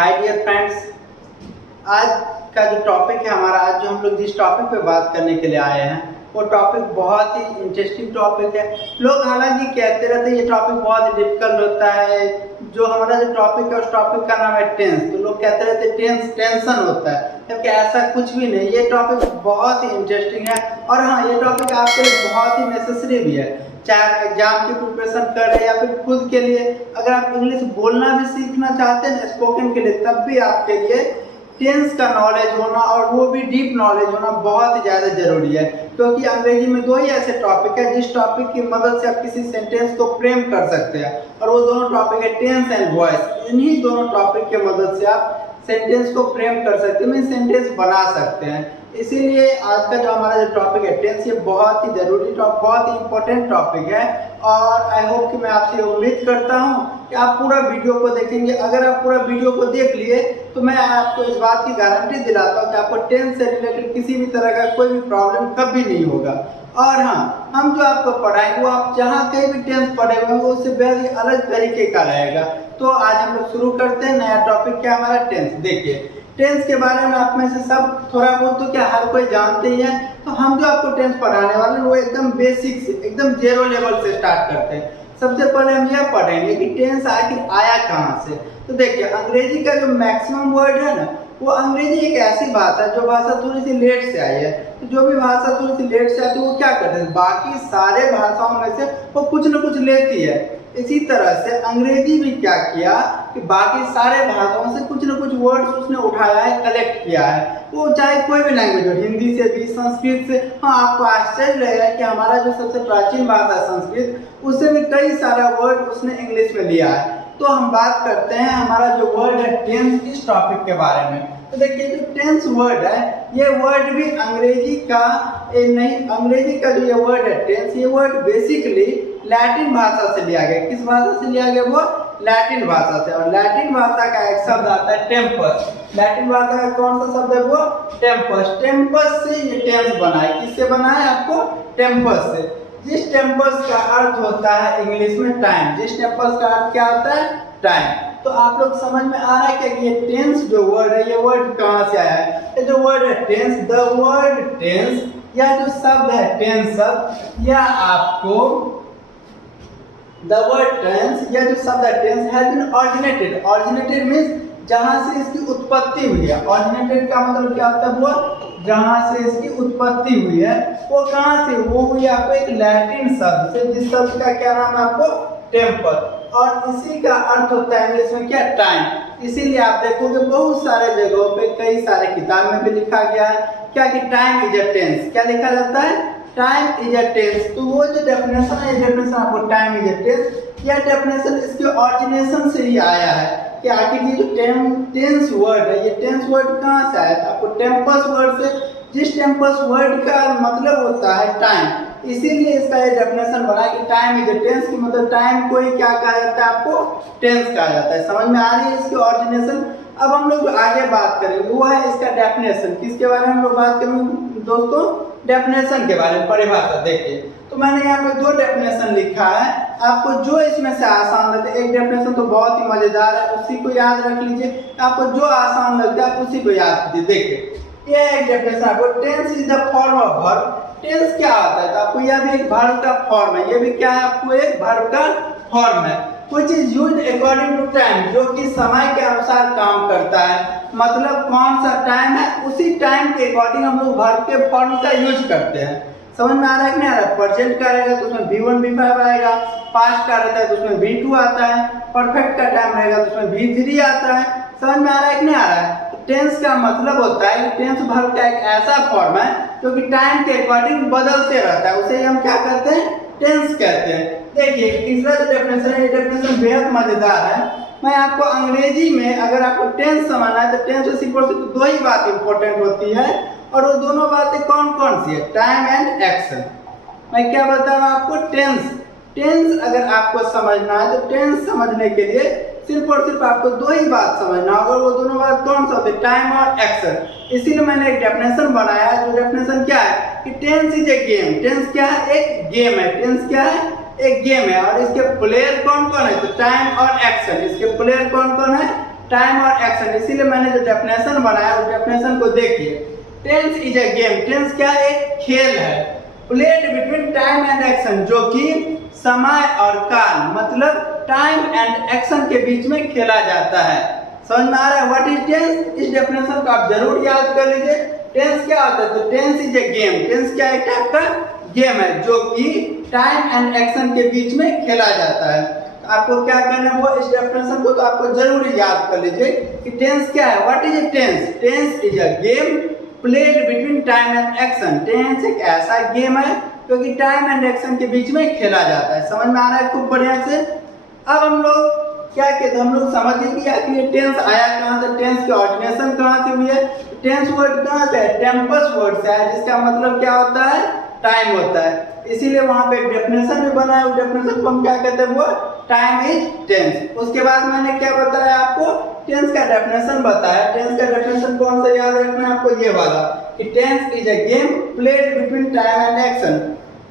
Hi dear friends, आज का जो टॉपिक है हमारा, आज जो हम लोग जिस टॉपिक पे बात करने के लिए आए हैं वो टॉपिक बहुत ही इंटरेस्टिंग टॉपिक है। लोग हालांकि कहते रहते हैं ये टॉपिक बहुत ही डिफिकल्ट होता है। जो हमारा जो टॉपिक है उस टॉपिक का नाम है टेंस। तो लोग कहते रहते हैं टेंस टेंशन होता है, जबकि ऐसा कुछ भी नहीं। ये टॉपिक बहुत ही इंटरेस्टिंग है और हाँ, ये टॉपिक आपके लिए बहुत ही नेसेसरी भी है। चाहे आप एग्जाम की प्रिपरेशन कर रहे हैं या फिर खुद के लिए, अगर आप इंग्लिश बोलना भी सीखना चाहते हैं स्पोकन के लिए, तब भी आपके लिए टेंस का नॉलेज होना और वो भी डीप नॉलेज होना बहुत ही ज़्यादा जरूरी है। क्योंकि अंग्रेजी में दो ही ऐसे टॉपिक है जिस टॉपिक की मदद से आप किसी सेंटेंस को फ्रेम कर सकते हैं, और वो दोनों टॉपिक है टेंस एंड वॉइस। इन्हीं दोनों टॉपिक की मदद से आप सेंटेंस को फ्रेम कर सकते हैं, मीन सेंटेंस बना सकते हैं। इसीलिए आज का जो हमारा जो टॉपिक है टेंस, ये बहुत ही जरूरी टॉपिक, बहुत ही इंपॉर्टेंट टॉपिक है। और आई होप कि मैं आपसे उम्मीद करता हूँ कि आप पूरा वीडियो को देखेंगे। अगर आप पूरा वीडियो को देख लिए तो मैं आपको इस बात की गारंटी दिलाता हूँ कि आपको टेंस से रिलेटेड किसी भी तरह का कोई भी प्रॉब्लम कभी नहीं होगा। और हाँ, हम जो आपको पढ़ाएंगे वो आप जहाँ कहीं भी टेंस पढ़े हुए हैं उससे बेहद ही अलग तरीके का रहेगा। तो आज हम लोग शुरू करते हैं नया टॉपिक, क्या हमारा टेंस। देखिए, टेंस के बारे में आप में से सब थोड़ा बहुत तो क्या हर कोई जानते ही है। तो हम जो आपको टेंस पढ़ाने वाले हैं वो एकदम बेसिक से, एकदम जीरो लेवल से स्टार्ट करते हैं। सबसे पहले हम यह पढ़ेंगे कि टेंस आखिर आया कहाँ से। तो देखिए, अंग्रेजी का जो मैक्सिमम वर्ड है ना, वो अंग्रेजी एक ऐसी भाषा है जो भाषा थोड़ी सी लेट से आई है। तो जो भी भाषा थोड़ी सी लेट से आती है वो क्या करते हैं, बाकी सारे भाषाओं में से वो कुछ न कुछ लेती है। इसी तरह से अंग्रेजी भी क्या किया कि बाकी सारे भाषाओं से कुछ न कुछ वर्ड्स उसने उठाया है, कलेक्ट किया है। वो चाहे कोई भी लैंग्वेज हो, हिंदी से भी, संस्कृत से। हाँ, आपको आश्चर्य रहेगा कि हमारा जो सबसे प्राचीन भाषा है संस्कृत, उससे भी कई सारा वर्ड उसने इंग्लिश में लिया है। तो हम बात करते हैं हमारा जो वर्ड है टेंस, इस टॉपिक के बारे में। तो देखिए, जो टेंस वर्ड है ये वर्ड भी अंग्रेजी का नहीं, अंग्रेजी का जो ये वर्ड है टेंस, ये वर्ड बेसिकली लैटिन भाषा से लिया गया। किस भाषा से लिया गया, वो लैटिन भाषा से। और लैटिन भाषा का एक शब्द आता है टेम्पस। लैटिन भाषा का कौन सा शब्द है, वो टेम्पस। टेम्पस से ये टेंस बना है। किससे बना है, आपको टेम्पस से। जिस टेम्पस का अर्थ होता है इंग्लिश में टाइम। जिस टेम्पस का अर्थ क्या होता है, टाइम। तो आप लोग समझ में आ रहा है कि ये टेंस जो वर्ड है, ये वर्ड कहाँ से आया है। ये जो वर्ड है टेंस, द वर्ड टेंस, या जो शब्द है टेंस शब्द, या आपको द वर्ड टेंस, या जो शब्द है tense has been originated. Originated means जहां से इसकी उत्पत्ति हुई है। ऑरिजिनेटेड का मतलब क्या होता है, वो जहां से इसकी उत्पत्ति हुई है। वो कहां से, वो हुई आपको एक लैटिन शब्द से, जिस शब्द का क्या नाम है, आपको टेम्पर। और इसी का अर्थ होता है इंग्लिश में क्या, टाइम। इसीलिए आप देखोगे बहुत सारे जगहों पे, कई सारे किताब में भी लिखा गया है क्या कि टाइम इज अ टेंस। क्या लिखा जाता है, टाइम इज अ टेंस। तो वो जो डेफिनेशन है, ये डेफिनेशन आपको टाइम इज अ टेंस, यह डेफिनेशन इसके ऑरिजिनेशन से ही आया है कि आखिर ये जो टेंस वर्ड है, ये टेंस वर्ड कहाँ से आया था, आपको टेम्पस वर्ड से। जिस टेम्पस वर्ड का मतलब होता है टाइम, इसीलिए इसका ये डेफिनेशन बना कि टाइम इज अ टेंस, की मतलब टाइम को ही क्या कहा जाता है, आपको टेंस कहा जाता है। समझ में आ रही है इसकी ऑरिजिनेशन। अब हम लोग आगे बात करेंगे, वो है इसका डेफिनेशन। किसके बारे में हम लोग बात करेंगे दोस्तों, डेफिनेशन के बारे में, परिभाषा। देखिए, तो मैंने यहाँ पे दो डेफिनेशन लिखा है, आपको जो इसमें से आसान लगता है। एक डेफिनेशन तो बहुत ही मजेदार है, उसी को याद रख लीजिए। आपको जो आसान लगता है आप उसी को याद कीजिए। देखिए, ये एक डेफिनेशन आपको, tense is the form of verb. Tense क्या होता है, तो आपको यह भी एक वर्ब का फॉर्म है। ये भी क्या है, आपको एक वर्ब का फॉर्म है। which is used according to time, जो कि समय के अनुसार काम करता है। मतलब कौन सा टाइम है, उसी टाइम के अकॉर्डिंग हम लोग वर्ब के फॉर्म का यूज करते हैं। समझ में आ रहा है कि नहीं आ रहा है। प्रेजेंट का रहेगा तो उसमें V1 V5 आएगा, पास्ट का रहता है तो उसमें V2 आता है, परफेक्ट का टाइम रहेगा तो उसमें V3 आता है। समझ में आ रहा है कि नहीं आ रहा है। टेंस का मतलब होता है कि टेंस वर्ब का एक ऐसा फॉर्म है जो कि टाइम के अकॉर्डिंग बदलते रहता है, उसे हम क्या कहते हैं, टेंस कहते हैं। देखिए, तीसरा जो डेफिनेशन है, ये डेफिनेशन बेहद मजेदार है। मैं आपको अंग्रेजी में, अगर आपको टेंस समझना है तो टेंस से सिर्फ दो ही बात इंपॉर्टेंट होती है, और वो दोनों बातें कौन कौन सी है, टाइम एंड एक्शन। मैं क्या बता रहा हूँ आपको, टेंस अगर आपको समझना है तो टेंस समझने के लिए सिर्फ और सिर्फ आपको दो ही बात समझना होगा। वो दोनों बात कौन सा होते हैं, टाइम और एक्शन। इसीलिए मैंने एक डेफिनेशन बनाया है, जो डेफिनेशन क्या है कि tense is a game. Tense क्या है, एक गेम है। टेंस क्या है, एक गेम है। और इसके प्लेयर कौन कौन है, तो टाइम और एक्शन। इसके प्लेयर कौन कौन है, टाइम और एक्शन, इसीलिए मैंने जो डेफिनेशन बनाया उस डेफिनेशन को देखिए। Tense is a game, tense क्या है, एक खेल है, played between time and action, जो कि समय और काल मतलब टाइम एंड एक्शन के बीच में खेला जाता है। समझ में आ रहा है व्हाट इज टेंस? इस डेफिनेशन को आप जरूर याद कर लीजिए। टेंस क्या होता है? तो tense is a game, tense क्या एक टाइप का गेम है जो कि टाइम एंड एक्शन के बीच में खेला जाता है। आपको क्या करना है, वो इस डेफिनेशन को तो आपको जरूर याद कर लीजिए कि टेंस क्या है। What is a tense? Tense is a game played between time and action. Tense एक ऐसा गेम है क्योंकि टाइम एंड एक्शन के बीच में खेला जाता है। समझ में आ रहा है खूब बढ़िया से। अब हम लोग क्या कहते हैं, हम लोग समझ गए कि ये टेंस आया कहाँ से, टेंस की ऑरिजिनेशन कहाँ से हुई है। टेंस वर्ड कहाँ से है? टेम्पस वर्ड से है, जिसका मतलब क्या होता है, टाइम होता है। इसीलिए वहां पे एक डेफिनेशन भी बना है, उस डेफिनेशन को हम क्या कहते हैं, वो टाइम इज टेंस। उसके बाद मैंने क्या बताया आपको, टेंस का डेफिनेशन बताया। टेंस का डेफिनेशन कौन सा याद रखना है आपको, ये वाला कि tense is a game played between time and action.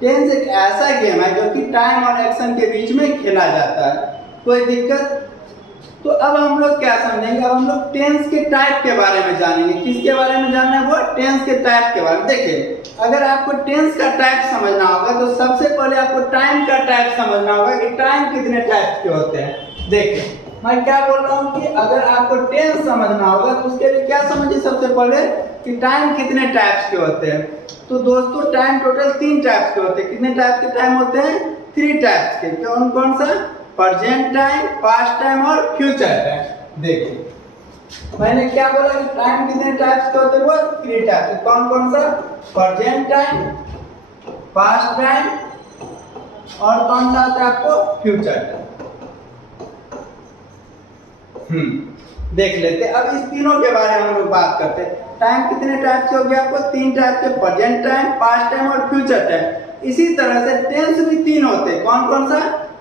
Tense एक ऐसा गेम है जो कि टाइम और एक्शन के बीच में खेला जाता है। कोई दिक्कत? तो अब हम लोग क्या समझेंगे, अब हम लोग टेंस के टाइप के बारे में जानेंगे। किसके बारे में जानना है, वो टेंस के टाइप के बारे में। देखिए, अगर आपको टेंस का टाइप समझना होगा तो सबसे पहले आपको टाइम का टाइप समझना होगा कि टाइम कितने टाइप के होते हैं। देखिए, मैं क्या बोल रहा हूँ कि अगर आपको टेंस समझना होगा तो उसके लिए क्या समझिए सबसे पहले कि टाइम कितने टाइप्स के होते हैं। तो दोस्तों, टाइम टोटल 3 टाइप्स के होते हैं। कितने टाइप के टाइम होते हैं? 3 टाइप्स के। कौन कौन सा? प्रेजेंट टाइम, पास्ट टाइम और फ्यूचर टाइम। देखिए, मैंने क्या बोला कि टाइम कितने टाइप्स के होते हैं, वो 3 टाइप के। कौन कौन सा? प्रेजेंट टाइम, पास्ट टाइम और कौन सा आता है आपको? Future time. देख लेते। अब इस तीनों के बारे में हम लोग बात करते हैं। टाइम कितने टाइप के हो गया आपको? 3 टाइप के, प्रेजेंट टाइम, पास्ट टाइम और फ्यूचर टाइम। इसी तरह से टेंस भी 3 होते हैं। कौन कौन सा?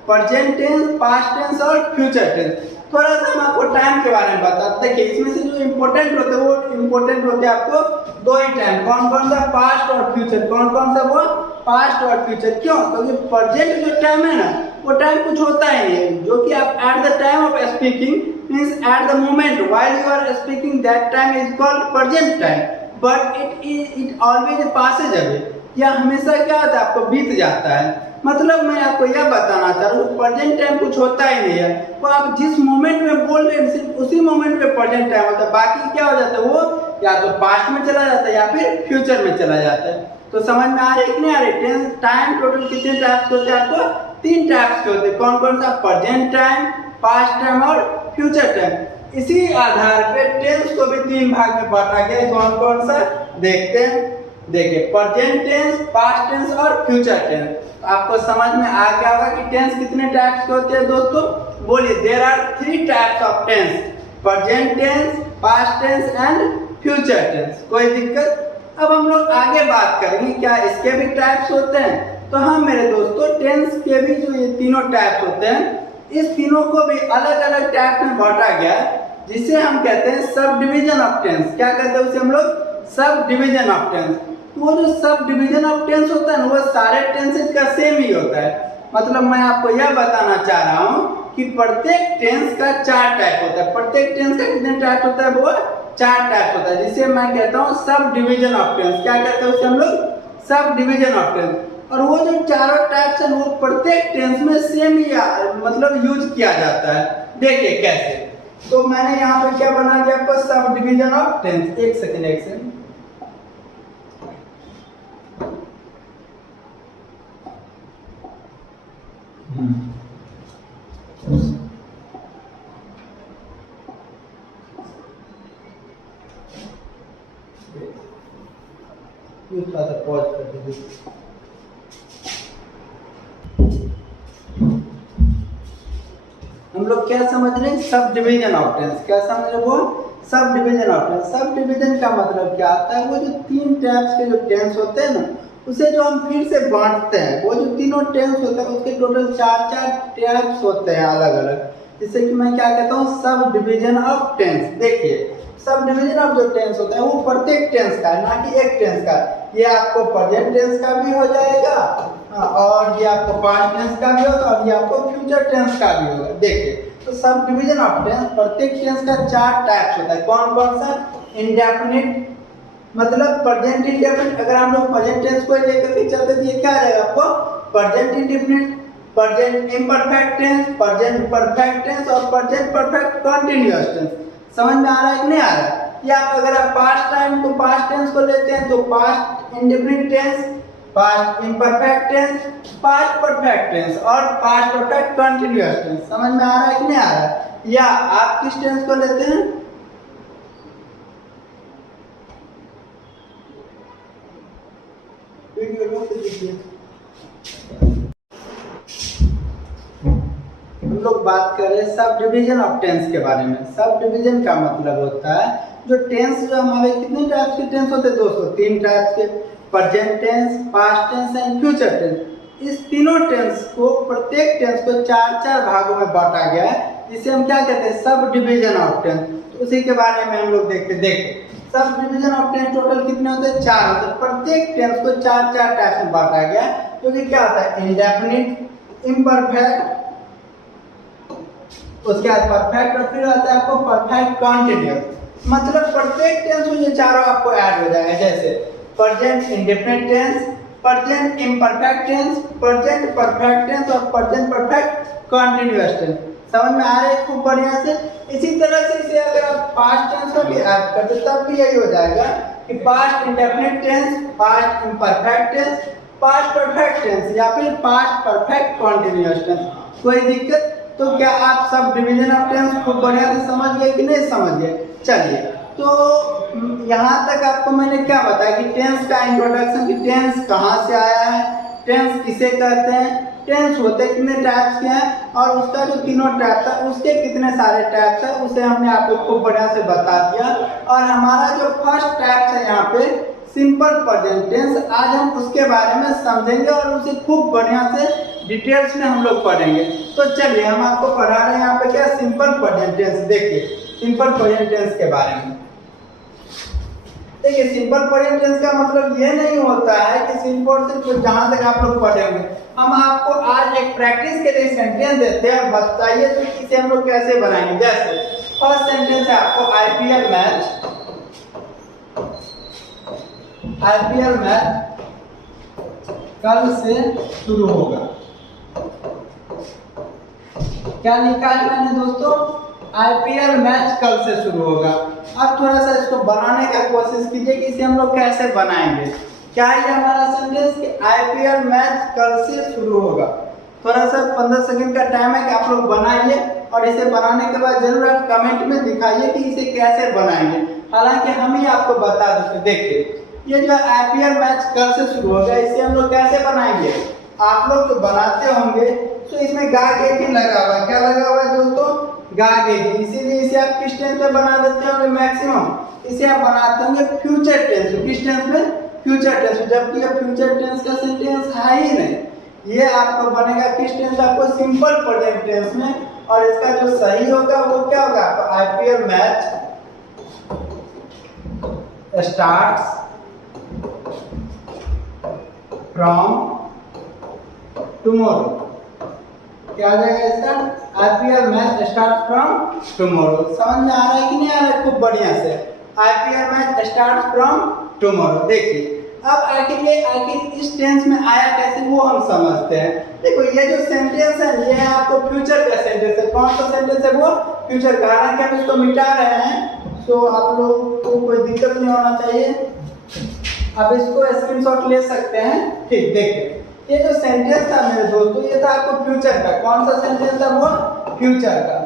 प्रेजेंट टेंस, पास्ट टेंस और फ्यूचर टेंस। थोड़ा सा हम आपको टाइम के बारे में बताते हैं। देखिए, इसमें से जो इम्पोर्टेंट होते हैं वो इम्पोर्टेंट होते हैं आपको 2 ही टाइम। कौन कौन सा? पास्ट और फ्यूचर। कौन कौन सा? वो पास्ट और फ्यूचर। क्यों? क्योंकि प्रेजेंट जो टाइम है ना, वो टाइम कुछ होता ही नहीं है, जो कि आप at the time of speaking means at the moment while you are speaking, that time is called present time, but it always passes away। यह हमेशा क्या होता है, आपको बीत जाता है। मतलब मैं आपको यह बताना चाह रहा हूँ, प्रेजेंट टाइम कुछ होता ही नहीं है। वो आप जिस मोमेंट में बोल रहे हैं सिर्फ उसी मोमेंट में प्रेजेंट टाइम होता है। बाकी क्या हो जाता है, वो या तो पास्ट में चला जाता है या फिर फ्यूचर में चला जाता है। तो समझ में आ रही है कि नहीं आ रही? टाइम टोटल कितने टाइप्स के होते हैं आपको? 3 टाइप्स के होते हैं। कौन कौन सा? प्रेजेंट टाइम, पास्ट टाइम और फ्यूचर टाइम। इसी आधार पे टेंस को भी 3 भाग में बांटा गया। कौन कौन सा देखते हैं। देखिए, प्रेजेंट टेंस, पास्ट टेंस और फ्यूचर टेंस। आपको समझ में आ गया होगा कि टेंस कितने टाइप्स के होते हैं दोस्तों। बोलिए, there are 3 types of tense, present tense, past tense and future tense. कोई दिक्कत? अब हम लोग आगे बात करेंगे क्या इसके भी टाइप्स होते हैं। तो हाँ मेरे दोस्तों, टेंस के भी जो ये तीनों टाइप्स होते हैं, इस तीनों को भी अलग अलग टाइप में बांटा गया, जिसे हम कहते हैं सब डिवीजन ऑफ टेंस। क्या कहते हैं उसे हम लोग? Sub division of tense. तो वो जो सब डिवीजन ऑफ टेंस होता है ना, वो सारे टेंसेज का सेम ही होता है। मतलब मैं आपको यह बताना चाह रहा हूँ कि प्रत्येक टेंस का 4 टाइप होता है। प्रत्येक टेंस का कितने टाइप होता है? वो 4 टाइप होता है, जिसे मैं कहता हूँ सब डिवीजन ऑफ टेंस। क्या कहते हैं उसे हम लोग? Sub division of tense. और वो जो चारों टाइप्स हैं वो प्रत्येक टेंस में सेम ही मतलब यूज किया जाता है। देखिए कैसे। तो मैंने यहाँ पे क्या बना दिया आपको? Subdivision of tense. एक सेकंड। थोड़ा सा पॉज कर दीजिए। हम लोग क्या समझ रहे हैं? Sub division of tense. क्या समझ रहे? वो subdivision of tense. Subdivision का मतलब क्या आता है? वो जो 3 टाइप्स के जो टेंस होते हैं ना, उसे जो हम फिर से बांटते हैं, वो जो तीनों टेंस होते हैं उसके टोटल 4 टाइप्स होते हैं अलग अलग। जिससे कि मैं क्या कहता हूँ? Sub division of tense. देखिए, सब डिवीजन ऑफ जो टेंस होता है वो प्रत्येक टेंस का है, ना कि एक टेंस का। ये आपको प्रेजेंट टेंस का भी हो जाएगा और ये आपको पास्ट टेंस का भी होगा और ये आपको फ्यूचर टेंस का भी होगा। देखिए, तो सब डिवीजन ऑफ टेंस, प्रत्येक टेंस का 4 टाइप्स होता है। कौन कौन सा? इंडेफिनिट मतलब प्रेजेंट इंडेफिनिट। अगर हम लोग प्रेजेंट टेंस को लेकर के चलते तो ये क्या आ जाएगा आपको? Present indefinite, present imperfect tense, present perfect tense और प्रेजेंट परफेक्ट कंटीन्यूअस टेंस। समझ में आ रहा है कि नहीं आ रहा है? या अगर आप पास्ट टाइम तो पास्ट टेंस को लेते हैं तो past indefinite tense, past imperfect tense, past perfect tense और पास्ट परफेक्ट कंटीन्यूअस टेंस। समझ में आ रहा है कि नहीं आ रहा है? या आप किस टेंस को लेते हैं? हम लोग बात कर रहे हैं सब डिवीजन ऑफ टेंस के बारे में। सब डिवीजन का मतलब होता है जो टेंस, जो हमारे कितने टाइप्स के टेंस होते हैं दोस्तों? 3 टाइप्स के, present tense, past tense and future tense. इस तीनों टेंस को, प्रत्येक टेंस को 4-4 भागों में बांटा गया है, जिसे हम क्या कहते हैं? Sub division of tense. तो उसी के बारे में हम लोग देखते sub division of tense total कितने होते हैं? 4 होते हैं। प्रत्येक टेंस को 4-4 टाइप में बांटा गया है, जो कि क्या होता है? इंडेफिनिट, इम्परफेक्ट, उसके बाद परफेक्ट और फिर आता है आपको परफेक्ट कंटीन्यूअस। मतलब प्रत्येक टेंस में ये चारों आपको ऐड हो जाएगा, जैसे present indefinite tense, present imperfect tense, present perfect tense और प्रेजेंट परफेक्ट कंटीन्यूअस टेंस। समझ में आ रहा है खूब बढ़िया से? इसी तरह से इसे अगर आप पास्ट टेंस में भी ऐड कर दे तब भी यही हो जाएगा कि past indefinite tense, past imperfect tense, past perfect tense या फिर पास्ट परफेक्ट कंटीन्यूअस टेंस। कोई दिक्कत? तो क्या आप सब डिवीजन ऑफ टेंस खूब बढ़िया से समझ गए कि नहीं समझ गए? चलिए, तो यहाँ तक आपको मैंने क्या बताया कि टेंस का इंट्रोडक्शन, कि टेंस कहाँ से आया है, टेंस किसे कहते हैं, टेंस होते कितने टाइप्स के हैं और उसका जो तीनों टाइप्स है उसके कितने सारे टाइप्स है उसे हमने आपको खूब बढ़िया से बता दिया। और हमारा जो फर्स्ट टाइप्स है यहाँ पे सिंपल प्रेजेंट टेंस, आज हम उसके बारे में समझेंगे और उसे खूब बढ़िया से डिटेल्स में हम लोग पढ़ेंगे। तो चलिए हम आपको पढ़ा रहे हैं यहाँ पे क्या? Simple present tense. देखिए सिंपल प्रेजेंट टेंस के बारे में। देखिए सिंपल प्रेजेंट टेंस का मतलब ये नहीं होता है कि सिंपल सिर्फ जहां तक आप लोग पढ़ेंगे। हम आपको आज एक प्रैक्टिस के लिए सेंटेंस देते हैं, बताइए तो इसे हम लोग कैसे बनाएंगे। जैसे फर्स्ट सेंटेंस है आपको आईपीएल मैच, आईपीएल मैच कल से शुरू होगा। क्या लिखा है मैंने दोस्तों? आईपीएल मैच कल से शुरू होगा। अब थोड़ा सा इसको बनाने का कोशिश कीजिए कि इसे हम लोग कैसे बनाएंगे। क्या है हमारा सेंटेंस कि आईपीएल मैच कल से शुरू होगा। थोड़ा सा 15 सेकंड का टाइम है कि आप लोग बनाइए और इसे बनाने के बाद जरूर आप कमेंट में दिखाइए कि इसे कैसे बनाएंगे। हालांकि हम ही आपको बता देते। देखिए ये जो आईपीएल मैच कल से शुरू होगा, इसे हम लोग कैसे बनाएंगे? आप लोग जो बनाते होंगे तो इसमें गा गे भी लगा हुआ है। क्या लगा हुआ है दोस्तों? गा गे। इसीलिए इसे आप किस टेंस में बना देते होंगे? मैक्सिमम इसे आप बनाते होंगे फ्यूचर टेंस में। किस टेंस में? फ्यूचर टेंस में। जबकि ये फ्यूचर टेंस का सेंटेंस है ही नहीं। ये आपको बनेगा किस टेंस? आपको सिंपल प्रेजेंट टेंस में। और इसका जो सही होगा वो क्या होगा? आपका IPL match starts from tomorrow. क्या आ जाएगा इसका? IPL match start from tomorrow. समझ में आ रहा है कि नहीं आ रहा है? खूब बढ़िया से। IPL match start from tomorrow. देखिए अब आखिर इस टेंस में आया कैसे वो हम समझते हैं। देखो ये जो सेंटेंस है ये है आपको फ्यूचर का सेंटेंस है। कौन सा सेंटेंस है वो? फ्यूचर का। हालांकि हम इसको मिटा रहे हैं तो आप लोग को कोई दिक्कत नहीं होना चाहिए। अब इसको स्क्रीनशॉट ले सकते हैं। ठीक, देखिए ये जो सेंटेंस था मेरे दोस्तों ये था आपको फ्यूचर का। कौन सा सेंटेंस था वो? फ्यूचर का।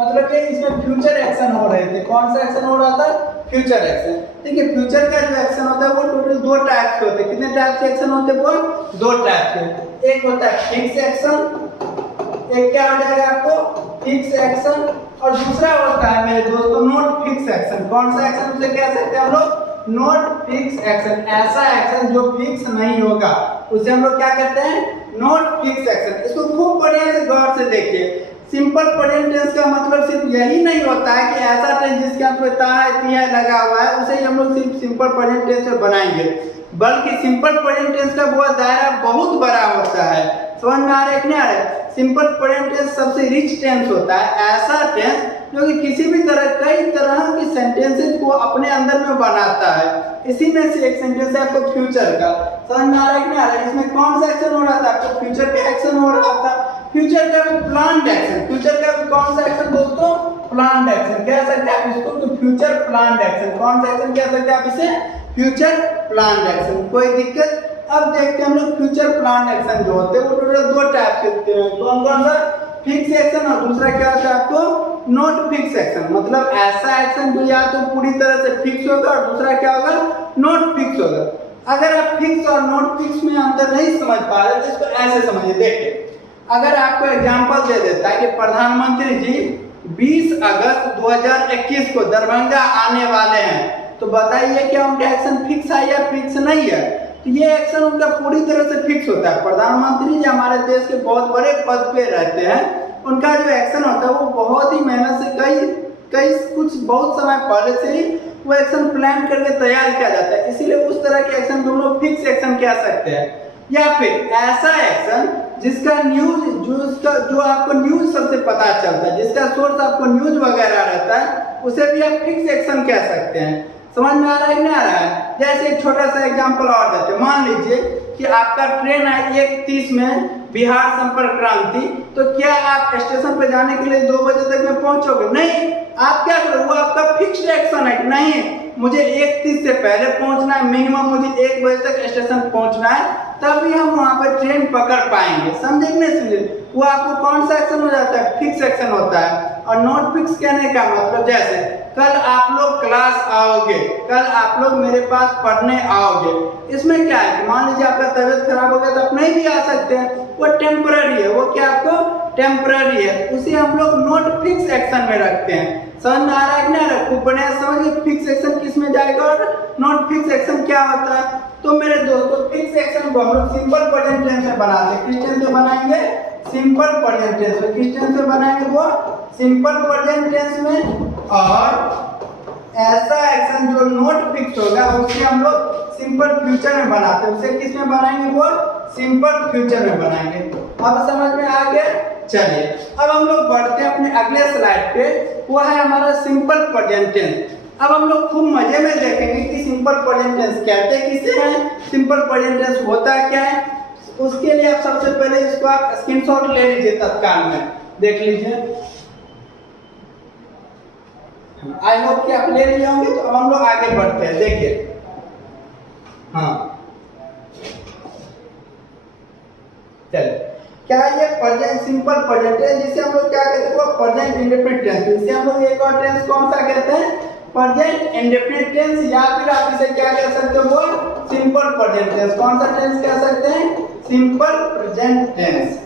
मतलब कि इसमें फ्यूचर एक्शन हो रहे थे। कौन सा एक्शन हो रहा था? Future action. देखिए फ्यूचर का जो एक्शन होता है वो टोटल 2 टाइप के होते हैं। कितने टाइप के एक्शन होते हैं वो? 2 टाइप के। एक होता है फिक्स एक्शन, एक क्या हो जाएगा आपको? Fix action. और दूसरा होता है मेरे दोस्तों नॉट फिक्स एक्शन। कौन सा एक्शन उसे कह सकते हैं हम लोग? Not fix action. ऐसा एक्शन जो फिक्स नहीं होगा उसे हम लोग क्या कहते हैं? Not fix action. इसको खूब बढ़िया से गौर से देखिए। सिंपल प्रेजेंट टेंस का मतलब सिर्फ यही नहीं होता है कि ऐसा टेंस जिसके अंत में ता है लगा हुआ है उसे ही हम लोग सिर्फ सिंपल प्रेजेंट टेंस में बनाएंगे, बल्कि सिंपल प्रेजेंट टेंस का वो दायरा बहुत बड़ा होता है। समझ में आ रहा है कि नहीं आ रहा है? सिंपल प्रेजेंट टेंस सबसे रिच टेंस होता है, ऐसा टेंस जो कि किसी भी कई तरह की सेंटेंसेस को अपने अंदर में बनाता है। इसी में से एक सेंटेंस है आपको फ्यूचर का, समझ में आ रहा है कि नहीं आ रहा है? इसमें कौन सा एक्शन हो रहा था? आपको फ्यूचर का एक्शन हो रहा था। फ्यूचर का भी प्लान्ड एक्शन, फ्यूचर का भी कौन सा एक्शन दोस्तों? प्लान्ड एक्शन कह सकते हैं आप इसको, तो फ्यूचर प्लान्ड एक्शन। कौन सा एक्शन कह सकते हैं आप इसे? Future planned action. कोई दिक्कत? अब देखते हैं हम लोग फ्यूचर प्लान एक्शन जो होते हैं वो टोटल दो टाइप के होते हैं। कौन कौन सा? फिक्स एक्शन और दूसरा क्या होता है आपको? Not fix action. मतलब ऐसा एक्शन जो या तो पूरी तरह से फिक्स होगा और दूसरा क्या होगा? नॉट फिक्स होगा। अगर आप फिक्स और नॉट फिक्स में अंतर नहीं समझ पा रहे तो इसको ऐसे समझिए। देखिए, अगर आपको एग्जांपल दे देता है कि प्रधानमंत्री जी 20 अगस्त 2021 को दरभंगा आने वाले हैं, तो बताइए क्या उनका एक्शन फिक्स है या फिक्स नहीं है? तो ये एक्शन उनका पूरी तरह से फिक्स होता है। प्रधानमंत्री जी हमारे देश के बहुत बड़े पद पे रहते हैं, उनका जो एक्शन होता है वो बहुत ही मेहनत से बहुत समय पहले से ही वो एक्शन प्लान करके तैयार किया जाता है, इसीलिए उस तरह के एक्शन को हम लोग फिक्स एक्शन कह सकते हैं। या फिर ऐसा एक्शन जिसका जो आपको न्यूज सबसे पता चलता है, जिसका सोर्स आपको न्यूज वगैरह रहता है, उसे भी आप फिक्स एक्शन कह सकते हैं। समझ में आ रहा है कि नहीं आ रहा है? जैसे एक छोटा सा एग्जांपल और देते हैं। मान लीजिए कि आपका ट्रेन है 1:30 में बिहार संपर्क क्रांति, तो क्या आप स्टेशन पे जाने के लिए 2 बजे तक में पहुंचोगे? नहीं। आप क्या करोगे? वो आपका फिक्स्ड एक्शन है कि नहीं मुझे 1:30 से पहले पहुंचना है, मिनिमम मुझे 1 बजे तक स्टेशन पहुंचना है, तभी हम वहां पर ट्रेन पकड़ पाएंगे। समझे कि नहीं समझे? वो आपको कौन सा एक्शन हो जाता है? फिक्स एक्शन होता है। और नॉट फिक्स कहने का मतलब जैसे कल आप लोग क्लास आओगे, कल आप लोग मेरे पास पढ़ने आओगे, इसमें क्या है? मान लीजिए आपका तबीयत खराब हो गया तो आप नहीं भी आ सकते हैं, वो टेम्पररी है। वो क्या आपको? टेम्पररी है। उसे हम लोग नॉट फिक्स एक्शन में रखते हैं। समझ में आ रहा है कि नहीं आ रहा है? खूब बढ़िया समझिए फिक्स एक्शन किस में जाएगा और नॉट फिक्स एक्शन क्या होता है। तो मेरे दोस्तों, फिक्स एक्शन को हम लोग सिंपल प्रेजेंट टेंस में बनाते हैं। किस टेंस में बनाएंगे? सिंपल प्रेजेंट टेंस में। किस टेंस में बनाएंगे? वो सिंपल प्रेजेंट टेंस में। और ऐसा एक्शन जो नॉट फिक्स होगा उसे हम लोग सिंपल फ्यूचर में बनाते हैं। उसे किस में बनाएंगे? वो सिंपल फ्यूचर में बनाएंगे। अब समझ में आ गया? चलिए अब हम लोग बढ़ते हैं अपने अगले स्लाइड पे, वो है हमारा सिंपल प्रेजेंट टेंस। अब हम लोग खूब मजे में देखेंगे कि सिंपल प्रेजेंट टेंस कहते किसे हैं, सिंपल प्रेजेंट टेंस होता क्या है। उसके लिए आप सबसे पहले इसको आप स्क्रीनशॉट ले लीजिए, तत्काल में देख लीजिए। आई होप कि आप ले लिए होंगे। तो अब हम लोग आगे बढ़ते हैं। देखिए, हाँ चलिए, क्या ये प्रेजेंट सिंपल प्रेजेंट टेंस जिसे हम लोग क्या कहते हैं? वो प्रेजेंट इंडेफिनिट टेंस। इसे हम लोग एक और टेंस कौन सा कहते हैं? प्रेजेंट इंडेफिनिट टेंस, या फिर आप इसे क्या कह सकते हो? वो सिंपल प्रेजेंट टेंस। कौन सा टेंस कह सकते हैं? Simple present tense.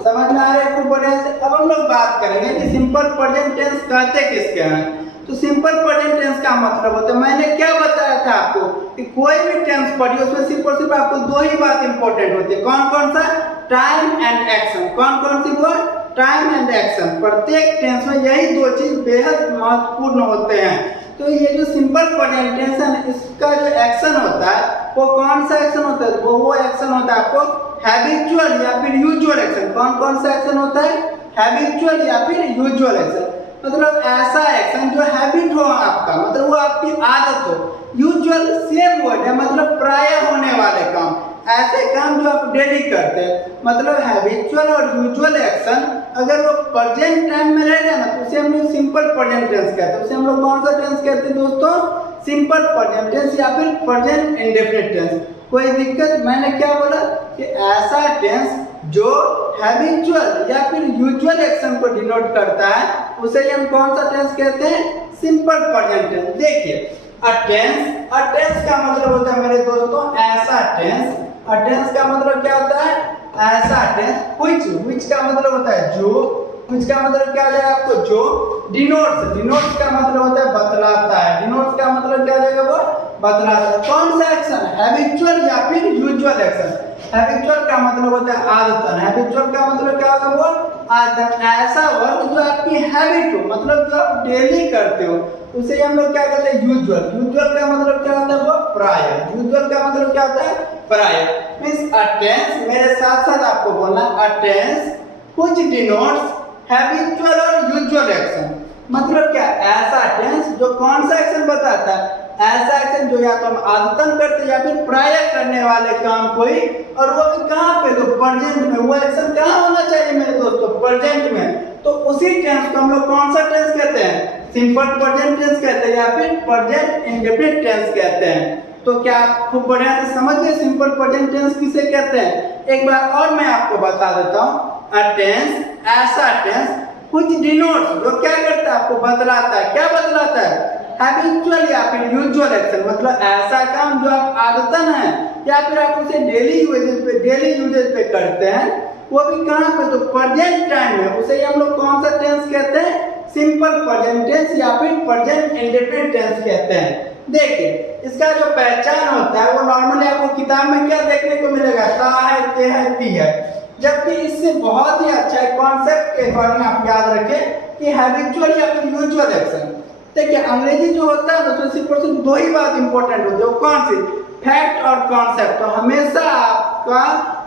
समझ में आ रहा है? खूब बढ़िया से। अब हम लोग बात करेंगे कि सिंपल प्रेजेंट टेंस कहते किसके हैं। तो सिंपल प्रेजेंट टेंस का मतलब होता है, मैंने क्या बताया था आपको कि कोई भी टेंस पढ़िए उसमें सिर्फ और सिर्फ आपको दो ही बात इंपॉर्टेंट होती है। कौन कौन सा? Time and action. कौन कौन सी? वो टाइम एंड एक्शन। प्रत्येक टेंस में यही दो चीज बेहद महत्वपूर्ण होते हैं। तो ये जो सिंपल प्रेजेंट टेंस है, इसका जो एक्शन होता है वो कौन सा एक्शन होता है? वो एक्शन होता है आपको हैबिचुअल या फिर यूजुअल एक्शन। कौन कौन सा एक्शन होता है? हैबिचुअल या फिर यूजुअल एक्शन। मतलब ऐसा एक्शन जो हैबिट हो आपका, मतलब वो आपकी आदत हो। यूजुअल सेम वर्ड है, मतलब प्राय होने वाले काम, ऐसे काम जो आप डेली करते हैं। मतलब हैबिचुअल और यूजुअल एक्शन अगर वो प्रेजेंट टाइम में रहेगा ना, तो उसे हम लोग सिंपल प्रेजेंट टेंस कहते हैं। उसे हम लोग कौन सा टेंस कहते हैं दोस्तों? सिंपल प्रेजेंट टेंस या फिर प्रेजेंट इंडेफिनिट टेंस। कोई दिक्कत? मैंने क्या बोला कि ऐसा टेंस जो हैबिचुअल या फिर यूजुअल एक्शन को डिनोट करता है, उसे हम कौन सा टेंस कहते हैं? Simple present tense. देखिए, टेंस का मतलब होता है मेरे दोस्तों ऐसा टेंस। टेंस का मतलब क्या होता है? ऐसा टेंस। व्हिच का मतलब होता है जो। व्हिच का मतलब क्या हो जाएगा आपको? जो। डिनोट्स का मतलब होता है बतलाता है। डिनोट्स का मतलब क्या हो जाएगा? वो बतलाता है। कौन सा एक्शन? हैबिचुअल या फिर यूजुअल एक्शन। हैबिचुअल का मतलब होता है आदतन। हैबिचुअल का मतलब क्या होता है? वो आदत। ऐसा वर्क जो आपकी हैबिट हो, मतलब जो आप डेली करते हो, उसे हम लोग क्या कहते हैं? यूजुअल। यूजुअल का मतलब क्या होता है? वो प्राय। यूजुअल का मतलब क्या होता है? प्राय। मींस अ टेंस, मेरे साथ साथ आपको बोलना अ टेंस व्हिच डिनोट्स हैबिचुअल और यूजुअल एक्शन। मतलब क्या, ऐसा टेंस जो कौन सा एक्शन बताता है, ऐसा एक्शन जो या तो हम आदतन करते या फिर प्राय करने वाले काम कोई, और वो भी कहाँ पे, तो प्रेजेंट में। वो एक्शन कहाँ होना चाहिए मेरे दोस्तों, प्रेजेंट में। तो उसी टेंस को हम लोग कौन सा टेंस कहते हैं, सिंपल प्रेजेंट टेंस कहते हैं या फिर प्रेजेंट इंडेफिनिट टेंस कहते हैं। तो क्या आप खूब बढ़िया से समझ गए सिंपल प्रेजेंट टेंस किसे कहते हैं। एक बार और मैं आपको बता देता हूँ, अ टेंस ऐसा टेंस कुछ डिनोट्स जो क्या करता है, आपको बतलाता है, क्या बतलाता है, हैबिचुअल या फिर यूजुअल एक्शन। मतलब ऐसा काम जो आप आदतन है या फिर आप उसे डेली यूजेज पे करते हैं, वो भी कहाँ पे, तो प्रेजेंट टाइम में। उसे हम लोग कौन सा टेंस कहते हैं, सिंपल प्रेजेंट टेंस या फिर प्रेजेंट इंडेफिनिट टेंस कहते हैं। देखिए इसका जो पहचान होता है वो नॉर्मली आपको किताब में क्या देखने को मिलेगा, ता है, ते है, ती है। जबकि इससे बहुत ही अच्छा है कॉन्सेप्ट के बारे में आप याद रखें कि हैबिचुअल या फिर यूजुअल एक्शन। देखिए अंग्रेजी जो होता है ना, उसमें सिर्फ दो ही बात इंपॉर्टेंट होती है, वो कौन सी, फैक्ट और कॉन्सेप्ट। तो हमेशा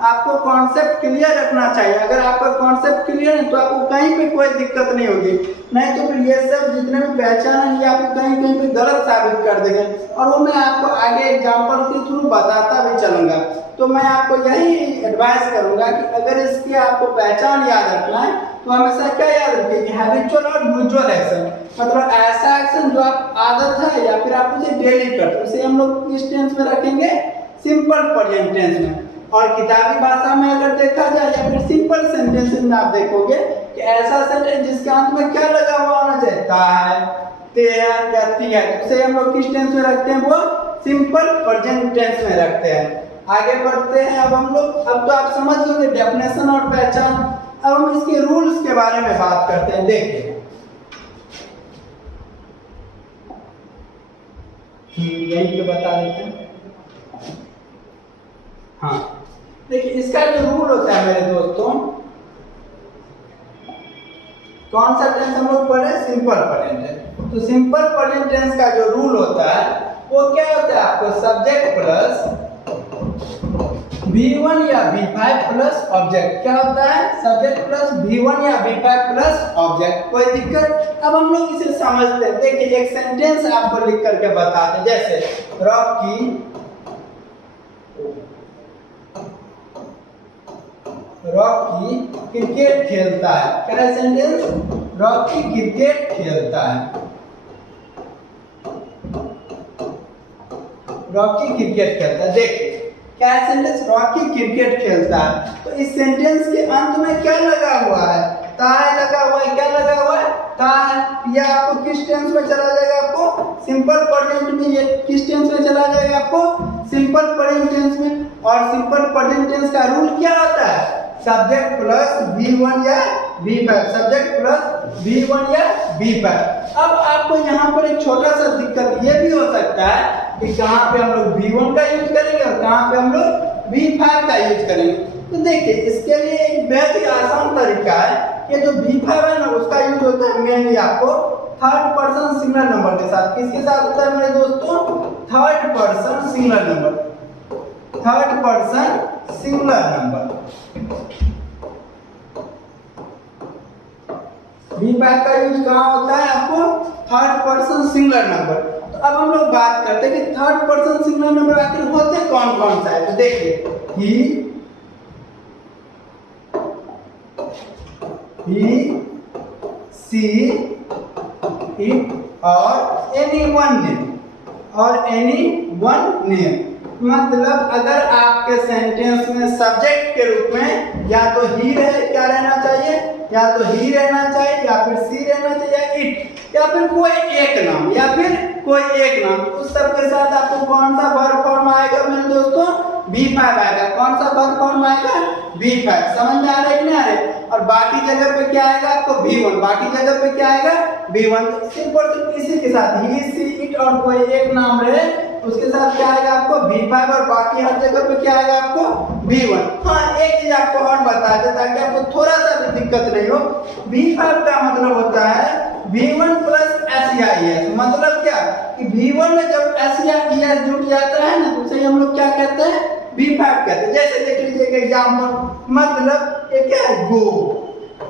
आपको कॉन्सेप्ट क्लियर रखना चाहिए। अगर आपका कॉन्सेप्ट क्लियर है तो आपको कहीं पे कोई दिक्कत नहीं होगी, नहीं तो फिर ये सब जितने भी पहचान है ये आपको कहीं कहीं पे गलत साबित कर देंगे। और वो मैं आपको आगे एग्जांपल के थ्रू बताता भी चलूंगा। तो मैं आपको यही एडवाइस करूंगा कि अगर इसकी आपको पहचान याद रखना है तो हमेशा क्या याद रखिए कि हैबिचुअल और यूजुअल एक्शन। मतलब ऐसा एक्शन जो आप आदत है या फिर आप उसे डेली करते हैं, उसे हम लोग किस टेंस में रखेंगे, सिंपल प्रेजेंट टेंस में। और किताबी भाषा में अगर देखा जाए या फिर सिंपल सेंटेंसेस में आप देखोगे कि ऐसा सेंटेंस जिसके अंत में क्या लगा हुआ होना चाहिए, ता है, ते है या ती है, उसे हम लोग किस टेंस में रखते हैं, वो सिंपल प्रेजेंट टेंस में रखते हैं। आगे बढ़ते हैं अब हम लोग। अब तो आप समझ लोगे डेफिनेशन और पहचान। अब हम इसके रूल्स के बारे में बात करते हैं। देखिए यहीं पे बता देते हैं। हाँ देखिए इसका जो रूल होता है मेरे दोस्तों, कौन सा टेंस हम लोग पढ़े, सिंपल प्रेजेंट टेंस। तो सिंपल प्रेजेंट टेंस का जो रूल होता है वो क्या होता है, आपको सब्जेक्ट प्लस V1 या V5 प्लस ऑब्जेक्ट। क्या होता है, सब्जेक्ट प्लस V1 या V5 प्लस ऑब्जेक्ट। कोई दिक्कत। अब हम लोग इसे समझते हैं। देखिए एक सेंटेंस आपको लिख करके बताते हैं, जैसे रॉकी क्रिकेट खेलता है। क्या है सेंटेंस, रॉकी क्रिकेट खेलता है, रॉकी क्रिकेट खेलता है। देखिए क्या है सेंटेंस, रॉकी क्रिकेट खेलता है। तो इस सेंटेंस के अंत में क्या लगा हुआ है, ता है लगा हुआ है। क्या लगा हुआ है, ता है। यह आपको किस टेंस में चला जाएगा, आपको सिंपल प्रेजेंट में। ये किस टेंस में चला जाएगा, आपको सिंपल प्रेजेंट टेंस में। और सिंपल प्रेजेंट टेंस का रूल क्या होता है, सब्जेक्ट प्लस V1 या V5, सब्जेक्ट प्लस V1 या V5। अब आपको यहाँ पर एक छोटा सा दिक्कत ये भी हो सकता है कि कहाँ पे हम लोग V1 का यूज करेंगे और कहाँ पे हम लोग V5 का यूज करेंगे। तो देखिए इसके लिए एक बहुत ही आसान तरीका है, ये जो V5 है ना उसका यूज होता है मेनली आपको थर्ड पर्सन सिंगुलर नंबर के साथ। किसके साथ होता है मेरे दोस्तों, third person singular number, third person singular number. V5 का यूज कहाँ होता है, आपको थर्ड पर्सन सिंगुलर नंबर। तो अब हम लोग बात करते हैं कि थर्ड पर्सन सिंगुलर नंबर आखिर होते कौन कौन सा है। तो देखिए he, she, it और एनी वन नेम। मतलब अगर आपके सेंटेंस में सब्जेक्ट के रूप में या तो ही रहे, क्या रहना चाहिए, या तो ही रहना चाहिए या फिर सी रहना चाहिए या इट या फिर कोई एक नाम या फिर कोई एक नाम। उस सब के साथ आपको कौन सा वर्ब फॉर्म आएगा मेरे दोस्तों, V5 आएगा। कौन सा वर्ब फॉर्म आएगा, V5। समझ में आ रहा है कि नहीं आ रहा है। और बाकी जगह पे क्या आएगा आपको V1, बाकी जगह पे क्या आएगा V1। तो सिंपल इसी के साथ ही, सी, इट और कोई एक नाम रहे उसके साथ क्या आएगा आपको V5 और बाकी हर जगह पे क्या आएगा आपको V1। हाँ एक चीज आपको और बता दे ताकि आपको थोड़ा सा भी दिक्कत नहीं हो। V5 का मतलब होता है V1 प्लस SEIS। मतलब क्या कि V1 में जब SEIS जुट जाता है ना तो उसे हम लोग क्या कहते हैं, V5 कहते हैं। जैसे देख लीजिए एक एग्जाम्पल, मतलब ये क्या है, गो।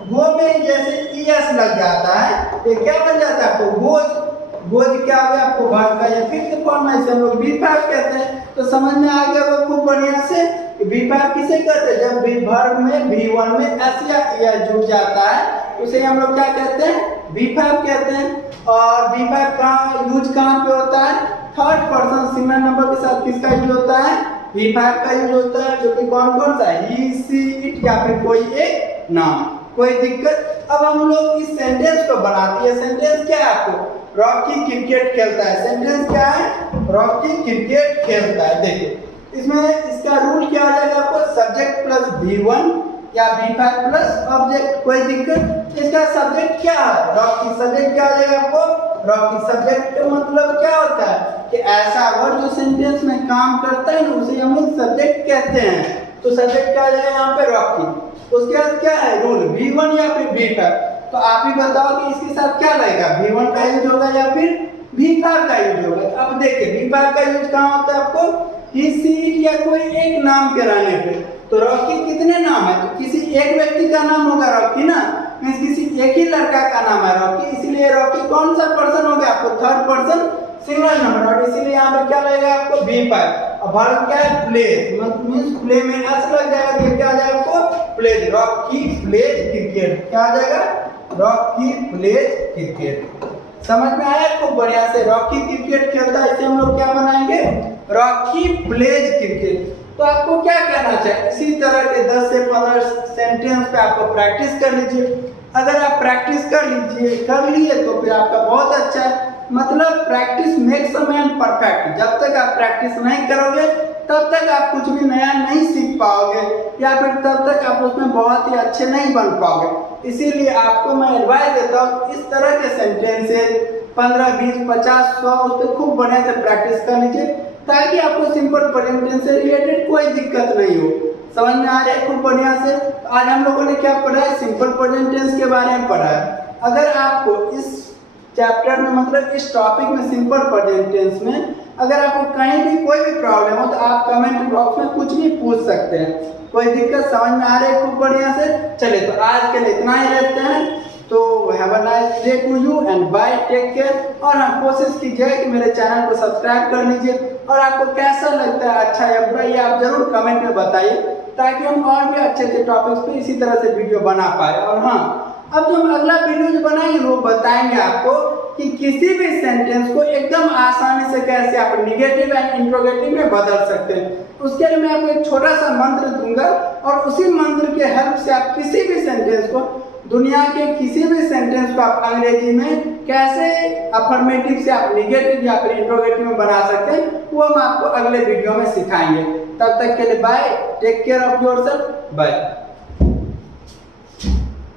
गो में जैसे ES लग जाता है, ये क्या बन जाता है आपको, गोज। गोज क्या हो गया आपको, वर्ब का या फिर फॉर्म है, इसे हम लोग V5 कहते हैं। तो समझ में आ गया वो खूब बढ़िया से। V5 किसे कहते हैं, जब वर्ब में V1 में S या ES जुड़ जाता है उसे हम लोग क्या कहते हैं, V5 कहते हैं। और V5 का यूज कहाँ पे होता है, थर्ड पर्सन सिंगुलर नंबर के साथ किसका यूज होता है, V5 का यूज होता है, जो कि कौन कौन सा है, ही, सी, इट या फिर कोई एक नाम। कोई दिक्कत। अब हम लोग इस सेंटेंस को बनाते हैं। सेंटेंस क्या है आपको, रॉकी क्रिकेट खेलता है। सेंटेंस क्या है, रॉकी क्रिकेट खेलता है। देखिए इसमें इसका रूल क्या आ जाएगा आपको, सब्जेक्ट प्लस V1 या V5 प्लस ऑब्जेक्ट। कोई दिक्कत। इसका सब्जेक्ट क्या है, रॉकी। सब्जेक्ट क्या आ जाएगा आपको, रॉकी। सब्जेक्ट का मतलब क्या होता है कि ऐसा वर्ड जो सेंटेंस में काम करता है ना उसे हम लोग सब्जेक्ट कहते हैं। तो सब्जेक्ट क्या आ जाएगा यहाँ पे, रॉकी। उसके बाद क्या है रूल, V1 या फिर V5। तो आप ही बताओ कि इसके साथ क्या लगेगा, V1 का यूज होगा या फिर V5 का यूज होगा। अब देखिए V5 का यूज कहाँ होता है आपको, ही, सी, इट या कोई एक नाम के रहने पे। तो रॉकी कितने नाम है, तो किसी एक व्यक्ति का नाम होगा रॉकी ना, मींस किसी एक ही लड़का का नाम है रॉकी, इसीलिए रॉकी कौन सा पर्सन हो गया आपको, थर्ड पर्सन सिंगुलर नंबर। और इसीलिए यहाँ पे क्या लगेगा आपको, V5। अब वर्ब क्या है, प्ले, मींस प्ले में एस लग जाएगा तो क्या आ जाएगा आपको, प्लेज। रॉकी प्लेज क्रिकेट, क्या आ जाएगा, रॉकी प्लेज क्रिकेट। समझ में आया खूब बढ़िया से, रॉकी क्रिकेट खेलता है, इसे हम लोग क्या बनाएंगे, रॉकी प्लेज क्रिकेट। तो आपको क्या कहना चाहिए, इसी तरह के 10 से 15 सेंटेंस पे आपको प्रैक्टिस कर लीजिए। अगर आप प्रैक्टिस कर लिए तो फिर आपका बहुत अच्छा है। मतलब practice makes a man perfect. जब तक आप प्रैक्टिस नहीं करोगे तब तक आप कुछ भी नया नहीं सीख पाओगे, या फिर तब तक आप उसमें बहुत ही अच्छे नहीं बन पाओगे। इसीलिए आपको मैं एडवाइस देता हूँ, इस तरह के सेंटेंसेस 15, 20, 50, 100 उस पर खूब बढ़िया से प्रैक्टिस कर लीजिए, ताकि आपको सिंपल प्रेजेंट टेंस से रिलेटेड कोई दिक्कत नहीं हो। समझ में आ रहा है खूब बढ़िया से। आज हम लोगों ने क्या पढ़ा है, सिंपल प्रेजेंट टेंस के बारे में पढ़ा है। अगर आपको इस चैप्टर में, मतलब इस टॉपिक में, सिंपल प्रेजेंट टेंस में अगर आपको कहीं भी कोई भी प्रॉब्लम हो तो आप कमेंट बॉक्स में कुछ भी पूछ सकते हैं। कोई दिक्कत, समझ में आ रही है खूब बढ़िया से। चलिए तो आज के लिए इतना ही रहते हैं। तो have a nice day to you and bye, take care. और हाँ, कोशिश कीजिए कि मेरे चैनल को सब्सक्राइब कर लीजिए। और आपको कैसा लगता है, अच्छा या बुरा, ये आप जरूर कमेंट में बताइए, ताकि हम और भी अच्छे अच्छे टॉपिक्स पे इसी तरह से वीडियो बना पाए। और हाँ, अब जो हम अगला वीडियो जो बनाएंगे वो बताएंगे आपको कि किसी भी सेंटेंस को एकदम आसानी से कैसे आप निगेटिव एंड इंट्रोगेटिव में बदल सकते हैं। उसके लिए मैं आपको एक छोटा सा मंत्र दूंगा, और उसी मंत्र के हेल्प से आप किसी भी सेंटेंस को, दुनिया के किसी भी सेंटेंस को आप अंग्रेजी में कैसे अफर्मेटिव से आप निगेटिव या फिर इंट्रोगेटिव में बना सकते हैं, वो हम आपको अगले वीडियो में सिखाएंगे। तब तक के लिए bye, take care of yourself, bye.